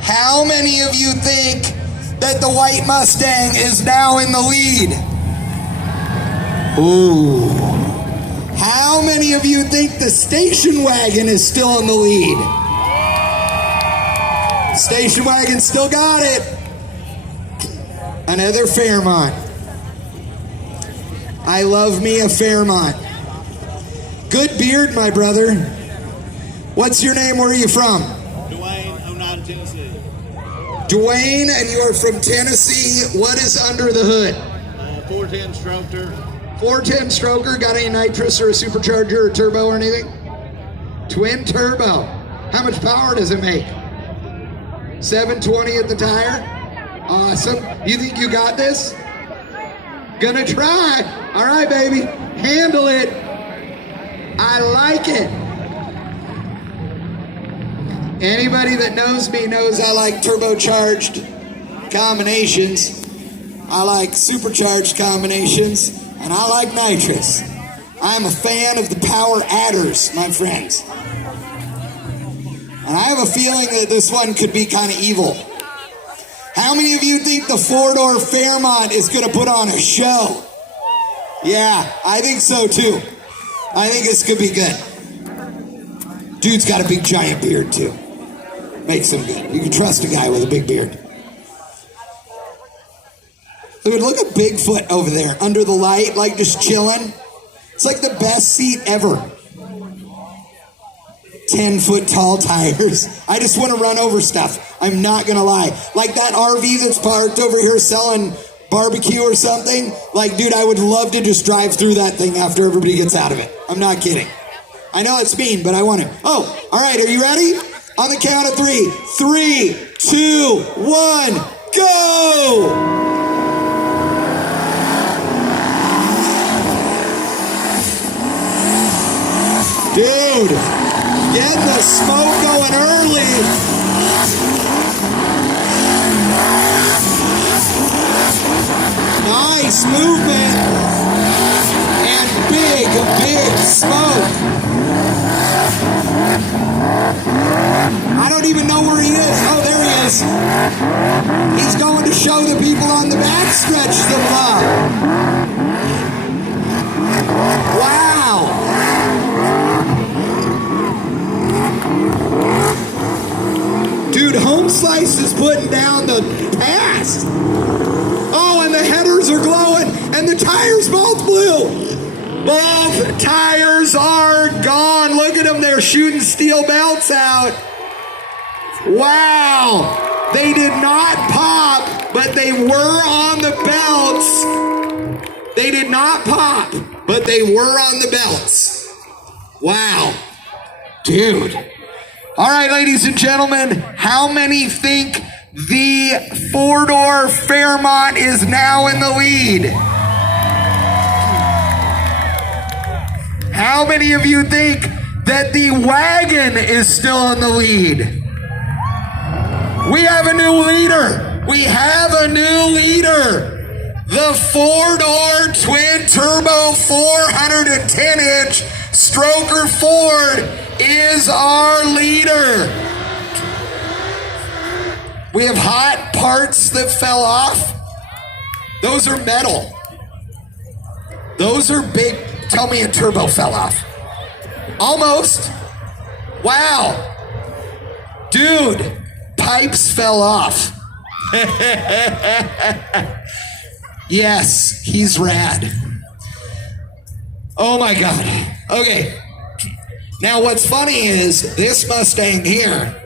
How many of you think that the white Mustang is now in the lead? Ooh. How many of you think the station wagon is still in the lead? Station wagon still got it. Another Fairmont. I love me a Fairmont. Good beard, my brother. What's your name? Where are you from? Dwayne, 09 Tennessee. Dwayne, and you are from Tennessee. What is under the hood? 410 stroker. 410 stroker. Got any nitrous or a supercharger or turbo or anything? Twin turbo. How much power does it make? 720 at the tire. Awesome. You think you got this? Gonna try. All right, baby. Handle it. I like it. Anybody that knows me knows I like turbocharged combinations. I like supercharged combinations. And I like nitrous. I'm a fan of the power adders, my friends. And I have a feeling that this one could be kind of evil. How many of you think the four-door Fairmont is going to put on a show? Yeah, I think so too. I think this could be good. Dude's got a big giant beard too. Makes him good. You can trust a guy with a big beard. Dude, look at Bigfoot over there under the light, like just chilling. It's like the best seat ever. 10-foot tall tires. I just want to run over stuff. I'm not going to lie. Like that RV that's parked over here selling barbecue or something. Like, dude, I would love to just drive through that thing after everybody gets out of it. I'm not kidding. I know it's mean, but I want to. Oh, all right. Are you ready? On the count of 3. 3, 2, 1, go! Dude, get the smoke going early. Nice movement. And big smoke. I don't even know where he is. Oh, there he is. He's going to show the people on the backstretch some love. Wow. Dude, Home Slice is putting down the pass. Oh, and the headers are glowing, and the tires both blew. Both tires are gone. Look at them. They're shooting steel belts out. Wow. They did not pop, but they were on the belts. They did not pop, but they were on the belts. Wow. Dude. All right, ladies and gentlemen, how many think the four-door Fairmont is now in the lead? How many of you think that the wagon is still in the lead? We have a new leader. We have a new leader. The four-door twin-turbo 410-inch stroker Ford is our leader. We have hot parts that fell off. Those are metal. Those are big. Tell me a turbo fell off. Almost. Wow. Dude, pipes fell off. Yes, he's rad. Oh my God. Okay. Now what's funny is this Mustang here